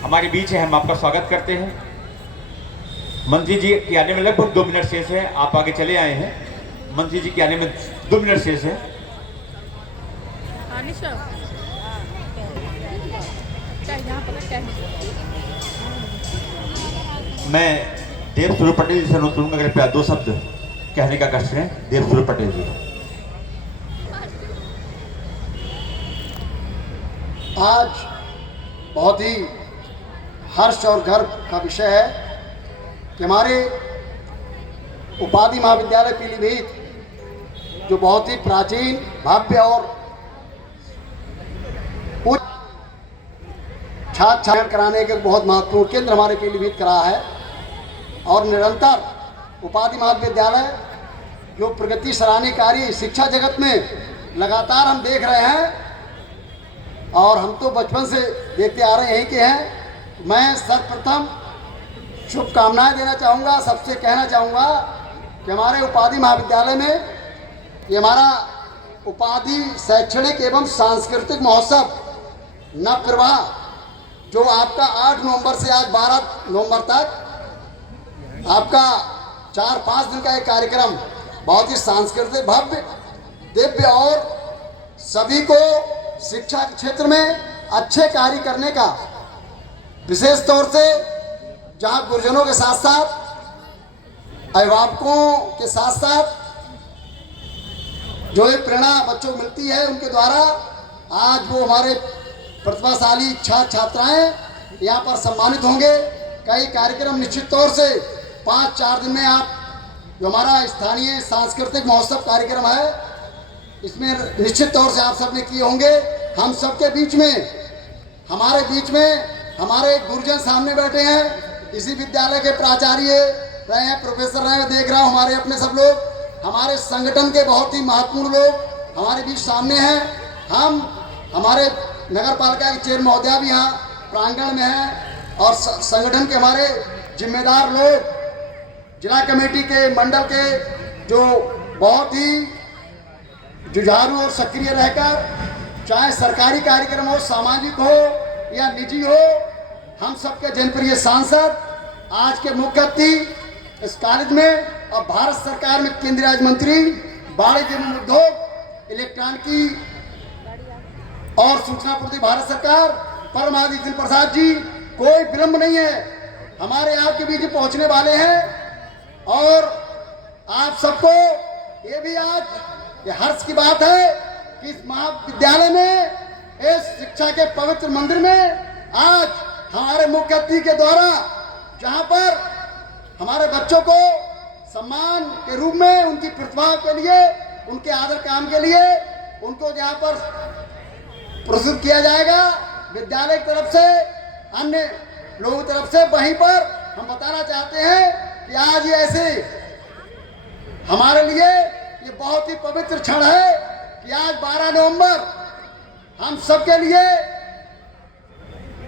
हमारे बीच है, हम आपका स्वागत करते हैं। मंत्री जी के आने में लगभग 2 मिनट शेष है, आप आगे चले आए हैं। मंत्री जी के आने में 2 मिनट शेष है। मैं देव सूर्य पटेल जी से अनुरोध करूंगा, कृपया 2 शब्द कहने का कष्ट है। देव सूर्य पटेल जी। आज बहुत ही हर्ष और गर्व का विषय है कि हमारे उपाधि महाविद्यालय पीलीभीत जो बहुत ही प्राचीन, भव्य और उच्च छात्र छात्र कराने के बहुत महत्वपूर्ण केंद्र हमारे पीलीभीत का रहा है और निरंतर उपाधि महाविद्यालय जो प्रगति सराहनीय शिक्षा जगत में लगातार हम देख रहे हैं और हम तो बचपन से देखते आ रहे हैं यहीं के हैं। मैं सर्वप्रथम शुभकामनाएं देना चाहूँगा, सबसे कहना चाहूँगा कि हमारे उपाधि महाविद्यालय में ये हमारा उपाधि शैक्षणिक एवं सांस्कृतिक महोत्सव नवप्रवाह जो आपका 8 नवंबर से आज 12 नवंबर तक आपका 4-5 दिन का एक कार्यक्रम बहुत ही सांस्कृतिक, भव्य, दिव्य और सभी को शिक्षा के क्षेत्र में अच्छे कार्य करने का, विशेष तौर से जहां गुरुजनों के साथ साथ अभिभावकों के साथ साथ जो एक प्रेरणा बच्चों को मिलती है, उनके द्वारा आज वो हमारे प्रतिभाशाली छात्र छात्राएं यहाँ पर सम्मानित होंगे। कई कार्यक्रम निश्चित तौर से 5-4 दिन में आप जो हमारा स्थानीय सांस्कृतिक महोत्सव कार्यक्रम है, इसमें निश्चित तौर से आप सबने किए होंगे। हम सबके बीच में, हमारे बीच में हमारे गुरुजन सामने बैठे हैं, इसी विद्यालय के प्राचार्य रहे हैं, प्रोफेसर रहे हैं, देख रहा हूँ हमारे अपने सब लोग, हमारे संगठन के बहुत ही महत्वपूर्ण लोग हमारे बीच सामने हैं। हम हमारे नगर पालिका के चेयर महोदया भी यहाँ प्रांगण में हैं और संगठन के हमारे जिम्मेदार लोग, जिला कमेटी के, मंडल के जो बहुत ही जुझारू और सक्रिय रहकर, चाहे सरकारी कार्यक्रम हो, सामाजिक हो या निजी हो, हम सबके जनप्रिय सांसद, आज के मुख्य अतिथि इस कॉलेज में और भारत सरकार में केंद्रीय राज्य मंत्री वाणिज्य एवं उद्योग, इलेक्ट्रॉनिकी और सूचना प्रौद्योगिकी भारत सरकार परम आदरणीय जितेंद्र प्रसाद जी, कोई विलंब नहीं है, हमारे आपके बीच पहुंचने वाले हैं। और आप सबको ये भी आज ये हर्ष की बात है कि इस महाविद्यालय में, इस शिक्षा के पवित्र मंदिर में आज हमारे मुख्य अतिथि के द्वारा जहां पर हमारे बच्चों को सम्मान के रूप में उनकी प्रतिभा के लिए, उनके आदर काम के लिए उनको जहां पर पुरस्कृत किया जाएगा विद्यालय की तरफ से, अन्य लोगों की तरफ से, वहीं पर हम बताना चाहते हैं कि आज ये ऐसे हमारे लिए ये बहुत ही पवित्र क्षण है कि आज 12 नवंबर हम सबके लिए,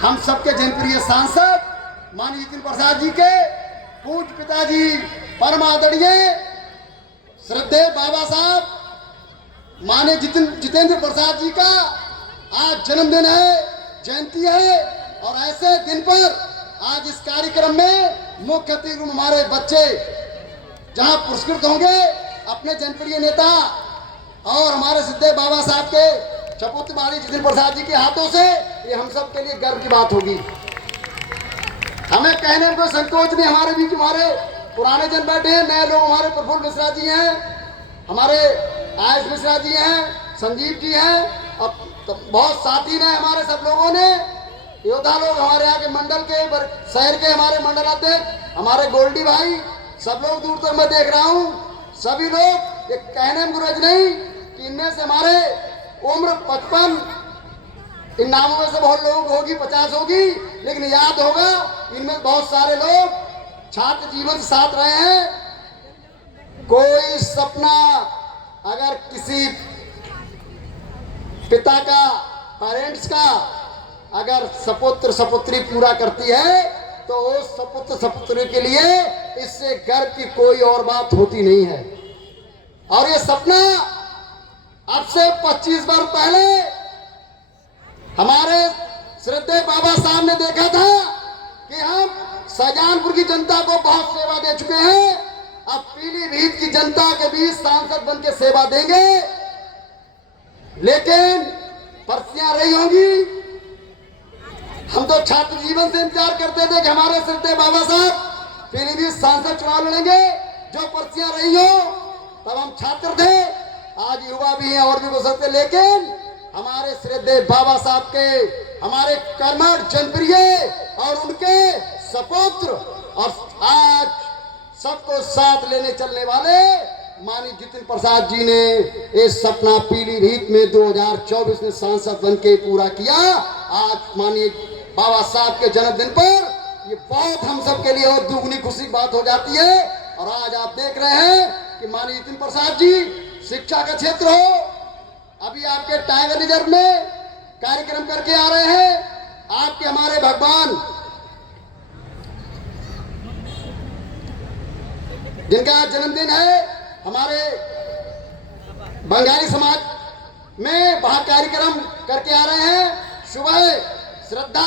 हम सबके जनप्रिय सांसद माननीय जितेंद्र प्रसाद जी के पूज्य पिताजी परम आदरणीय श्रद्धेय बाबा साहब माननीय जितेंद्र प्रसाद जी का आज जन्मदिन है, जयंती है। और ऐसे दिन पर आज इस कार्यक्रम में मुख्य अतिथि रूप हमारे बच्चे जहां पुरस्कृत होंगे अपने जनप्रिय नेता और हमारे सिद्धे बाबा साहब के सपूत्र माननीय जितेंद्र प्रसाद जी के हाथों से, ये हम सब के लिए गर्व की बात होगी। हमें कहने में कोई संकोच नहीं। हमारे बीच हमारे पुराने जन बैठे हैं, नए लोग हमारे प्रफुल्ल मिश्रा जी हैं, हमारे आयुष मिश्रा जी हैं, संजीव जी हैं और तो बहुत साथी ने हमारे सब लोगों ने, योद्धा लोग हमारे यहाँ के मंडल के, शहर के हमारे मंडल अध्यक्ष, हमारे गोल्डी भाई, सब लोग दूर तक मैं देख रहा हूँ, सभी लोग ये कहने में गुरज नहीं कि इनमें से हमारे उम्र 55, इन नामों में से बहुत लोगों को होगी, 50 होगी, लेकिन याद होगा इनमें बहुत सारे लोग छात्र जीवन के साथ रहे हैं। कोई सपना अगर किसी पिता का, पेरेंट्स का अगर सपुत्र सपुत्री पूरा करती है तो उस सपुत्र सपुत्री के लिए इससे गर्व की कोई और बात होती नहीं है। और ये सपना अब से 25 वर्ष पहले हमारे श्रद्धेय बाबा साहब ने देखा था कि हम शाहजहांपुर की जनता को बहुत सेवा दे चुके हैं, अब पीलीभीत की जनता के बीच सांसद बन के सेवा देंगे, लेकिन पर्चियां रही होंगी। हम तो छात्र जीवन से इंतजार करते थे कि हमारे श्रद्धेय बाबा साहब पीलीभीत सांसद चुनाव लड़ेंगे, जो पर्चियां रही हो। तब हम छात्र थे, आज युवा भी हैं और भी हो सकते, लेकिन हमारे श्रद्धेय बाबा साहब के, हमारे कर्मठ जनप्रिय और उनके सपुत्र और आज सबको साथ लेने चलने वाले माननीय जितिन प्रसाद जी ने ये सपना पीलीभीत में 2024 में सांसद बन के पूरा किया। आज माननीय बाबा साहब के जन्मदिन पर ये बहुत हम सब के लिए और दुगनी खुशी की बात हो जाती है। और आज आप देख रहे हैं कि माननीय जितिन प्रसाद जी शिक्षा का क्षेत्र हो, अभी आपके टाइगर रिजर्व में कार्यक्रम करके आ रहे हैं। आपके हमारे भगवान जिनका आज जन्मदिन है, हमारे बंगाली समाज में वहां कार्यक्रम करके आ रहे हैं। सुबह श्रद्धा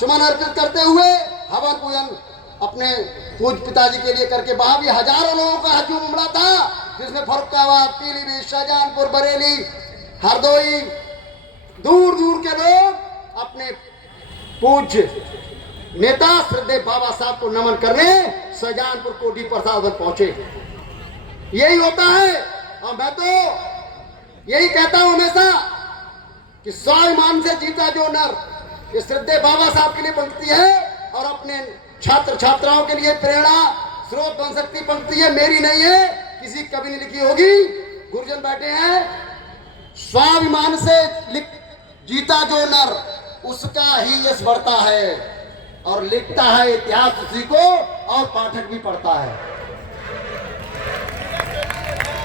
सुमन अर्पित करते हुए हवन पूजन अपने पूज पिताजी के लिए करके वहां भी हजारों लोगों का हजूम उमड़ा था, जिसमें फर्रुखाबाद, पीलीभीत, शाहजहांपुर, बरेली, हरदोई, दूर दूर के लोग अपने पूज्य नेता श्रद्धेय बाबा साहब को नमन करने शाहजहांपुर कोटी प्रसाद पहुंचे। यही होता है। और मैं तो यही कहता हूं हमेशा कि स्वाभिमान से जीता जो नर, ये श्रद्धेय बाबा साहब के लिए पंक्ति है और अपने छात्र छात्राओं के लिए प्रेरणा स्रोत बन सकती पंक्ति है, मेरी नहीं है, किसी कवि ने लिखी होगी। गुरुजन बैठे हैं। स्वाभिमान से जीता जो नर, उसका ही यश बढ़ता है और लिखता है इतिहास उसी को और पाठक भी पढ़ता है।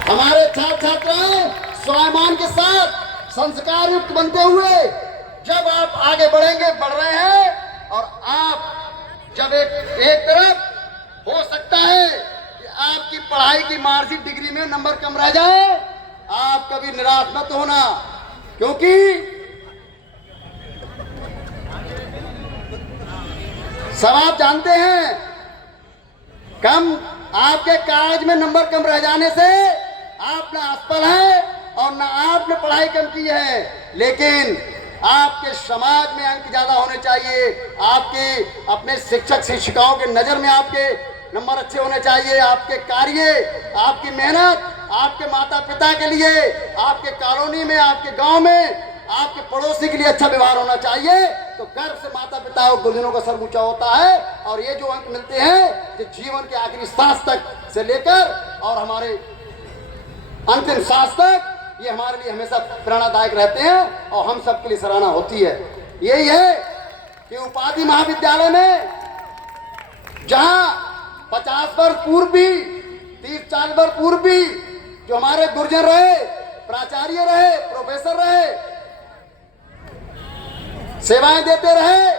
हमारे छात्र छात्राएं स्वाभिमान के साथ संस्कार युक्त बनते हुए जब आप आगे बढ़ेंगे, बढ़ रहे हैं, और आप जब एक तरफ हो सकता है कि आपकी पढ़ाई की मार्कशीट डिग्री में नंबर कम रह जाए, आप कभी निराश मत होना, क्योंकि सब आप जानते हैं कम आपके कागज में नंबर कम रह जाने से आप ना असफल है और ना आपने पढ़ाई कम की है, लेकिन आपके समाज में अंक ज्यादा होने चाहिए, आपके अपने शिक्षक शिक्षिकाओं के नजर में आपके नंबर अच्छे होने चाहिए, आपके कार्य, आपकी मेहनत, आपके माता पिता के लिए, आपके कॉलोनी में, आपके गांव में, आपके पड़ोसी के लिए अच्छा व्यवहार होना चाहिए। तो गर्व से माता पिता और गुरुजनों का सर ऊंचा होता है और ये जो अंक मिलते हैं कि जीवन के आखिरी सांस तक से लेकर और हमारे अंतिम सांस तक, ये हमारे लिए हमेशा प्रेरणादायक रहते हैं और हम सबके लिए सराहना होती है। यही है कि उपाधि महाविद्यालय में जहां 50 वर्ष पूर्व भी, 30-40 वर्ष पूर्व भी जो हमारे गुरुजन रहे, प्राचार्य रहे, प्रोफेसर रहे, सेवाएं देते रहे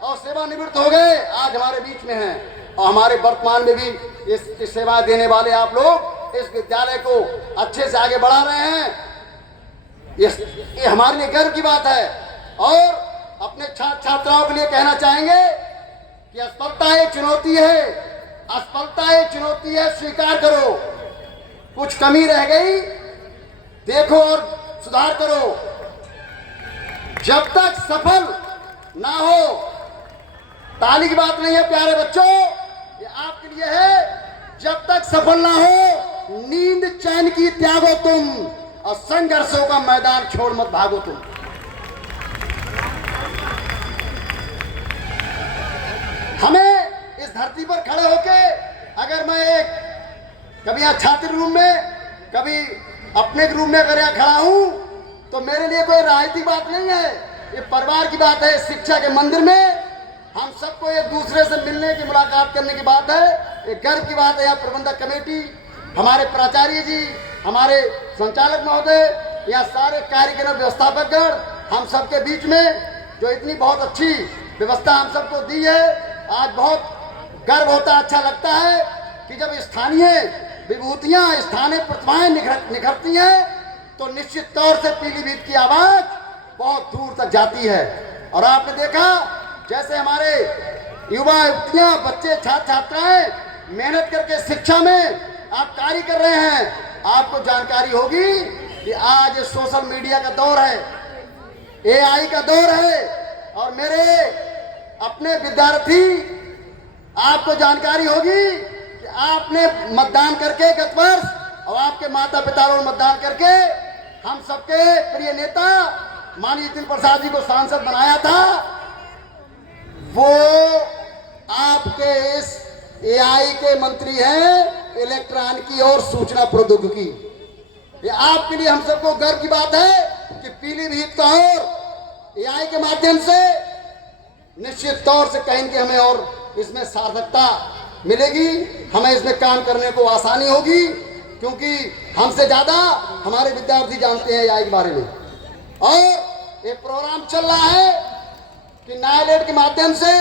और सेवानिवृत्त हो गए, आज हमारे बीच में हैं और हमारे वर्तमान में भी इसकी सेवा देने वाले आप लोग इस विद्यालय को अच्छे से आगे बढ़ा रहे हैं। ये हमारे लिए गर्व की बात है। और अपने छात्र छात्राओं के लिए कहना चाहेंगे कि असफलता एक चुनौती है, असफलता एक चुनौती है, स्वीकार करो। कुछ कमी रह गई देखो और सुधार करो। जब तक सफल ना हो, ताली की बात नहीं है प्यारे बच्चों, ये आपके लिए है, जब तक सफल ना हो नींद चैन की त्यागो तुम और संघर्षों का मैदान छोड़ मत भागो तुम। हमें इस धरती पर खड़े होके, अगर मैं एक कभी यहाँ छात्र रूम में, कभी अपने रूम में अगर यहाँ खड़ा हूं, तो मेरे लिए कोई राजनीतिक बात नहीं है, ये परिवार की बात है। शिक्षा के मंदिर में हम सबको एक दूसरे से मिलने की, मुलाकात करने की बात है, एक गर्व की बात है। यहाँ प्रबंधक कमेटी, हमारे प्राचार्य जी, हमारे संचालक महोदय, यहाँ सारे कार्यक्रम व्यवस्थापकगण, हम सबके बीच में जो इतनी बहुत अच्छी व्यवस्था हम सबको दी है, आज बहुत गर्व होता, अच्छा लगता है कि जब स्थानीय विभूतियां, स्थानीय प्रतिभाएं निखरती हैं तो निश्चित तौर से पीलीभीत की आवाज बहुत दूर तक जाती है। और आपने देखा जैसे हमारे युवा युवतियां, बच्चे, छात्र छात्राएं मेहनत करके शिक्षा में आप कार्य कर रहे हैं। आपको जानकारी होगी कि आज सोशल मीडिया का दौर है, एआई का दौर है, और मेरे अपने विद्यार्थी, आपको जानकारी होगी कि आपने मतदान करके गत वर्ष, और आपके माता पिता ने मतदान करके हम सबके प्रिय नेता माननीय जितिन प्रसाद जी को सांसद बनाया था। वो आपके इस एआई के मंत्री हैं, इलेक्ट्रॉनिकी और सूचना प्रौद्योगिकी। ये आपके लिए हम सबको गर्व की बात है कि पीलीभीत का और एआई के माध्यम से निश्चित तौर से कहीं कि हमें और इसमें सार्थकता मिलेगी, हमें इसमें काम करने को आसानी होगी, क्योंकि हमसे ज्यादा हमारे विद्यार्थी जानते हैं एआई के बारे में। और एक प्रोग्राम चल रहा है कि नायलेट के माध्यम से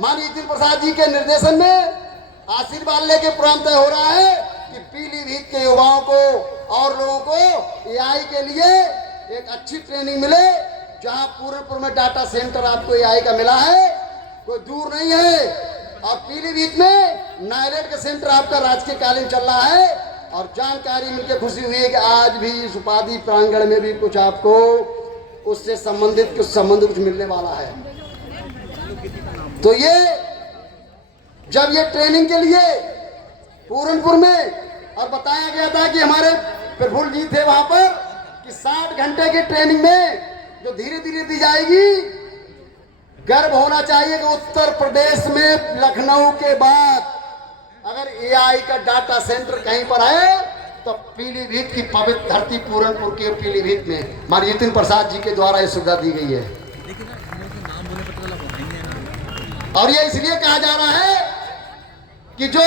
माननीय जितिन प्रसाद जी के निर्देशन में आशीर्वाद लेके प्रोग्राम तय हो रहा है कि पीलीभीत के युवाओं को और लोगों को एआई के लिए एक अच्छी ट्रेनिंग मिले। जहां पूर्णपुर में डाटा सेंटर आपको एआई का मिला है, कोई दूर नहीं है, और पीलीभीत में नायलेट का सेंटर आपका राजकीय कालीन चल रहा है। और जानकारी मिलकर खुशी हुई है कि आज भी इस उपाधि प्रांगण में भी कुछ आपको उससे संबंधित कुछ मिलने वाला है। तो ये जब ये ट्रेनिंग के लिए पूरनपुर में और बताया गया था कि हमारे प्रफुल्ल जी थे वहां पर कि 60 घंटे की ट्रेनिंग में जो धीरे धीरे दी जाएगी, गर्व होना चाहिए कि उत्तर प्रदेश में लखनऊ के बाद अगर एआई का डाटा सेंटर कहीं पर है तो पीलीभीत की पवित्र धरती पूरनपुर के पीलीभीत में माननीय जितिन प्रसाद जी के द्वारा यह सुविधा दी गई है। और ये इसलिए कहा जा रहा है कि जो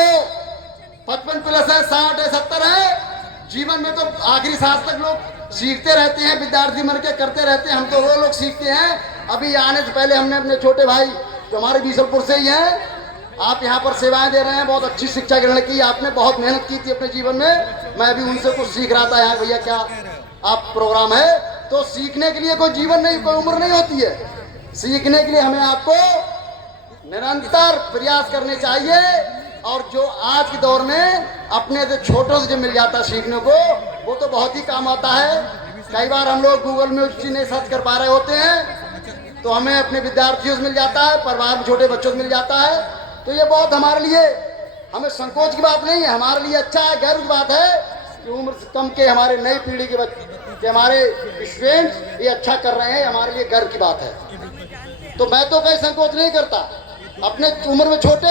55 प्लस है, 60 है, 70 है, जीवन में तो आखिरी सांस तक लोग सीखते रहते हैं, विद्यार्थी मन के करते रहते हैं। हम तो वो लोग सीखते हैं। अभी आने से पहले हमने अपने छोटे भाई जो हमारे बीसलपुर से ही हैं, आप यहाँ पर सेवाएं दे रहे हैं, बहुत अच्छी शिक्षा ग्रहण की, आपने बहुत मेहनत की थी अपने जीवन में। मैं भी उनसे कुछ सीख रहा था यहाँ, भैया क्या आप प्रोग्राम है। तो सीखने के लिए कोई जीवन नहीं, कोई उम्र नहीं होती है। सीखने के लिए हमें आपको निरंतर प्रयास करने चाहिए। और जो आज के दौर में अपने से छोटों से जो मिल जाता है सीखने को, वो तो बहुत ही काम आता है। कई बार हम लोग गूगल में उस चीज नहीं सर्च कर पा रहे होते हैं, तो हमें अपने विद्यार्थियों से मिल जाता है, परिवार में छोटे बच्चों से मिल जाता है। तो ये बहुत हमारे लिए, हमें संकोच की बात नहीं है, हमारे लिए अच्छा है, गर्व की बात है कि उम्र से कम के हमारे नई पीढ़ी के बच्चे, हमारे स्टूडेंट्स ये अच्छा कर रहे हैं, हमारे लिए गर्व की बात है। तो मैं तो कहीं संकोच नहीं करता, अपने उम्र में छोटे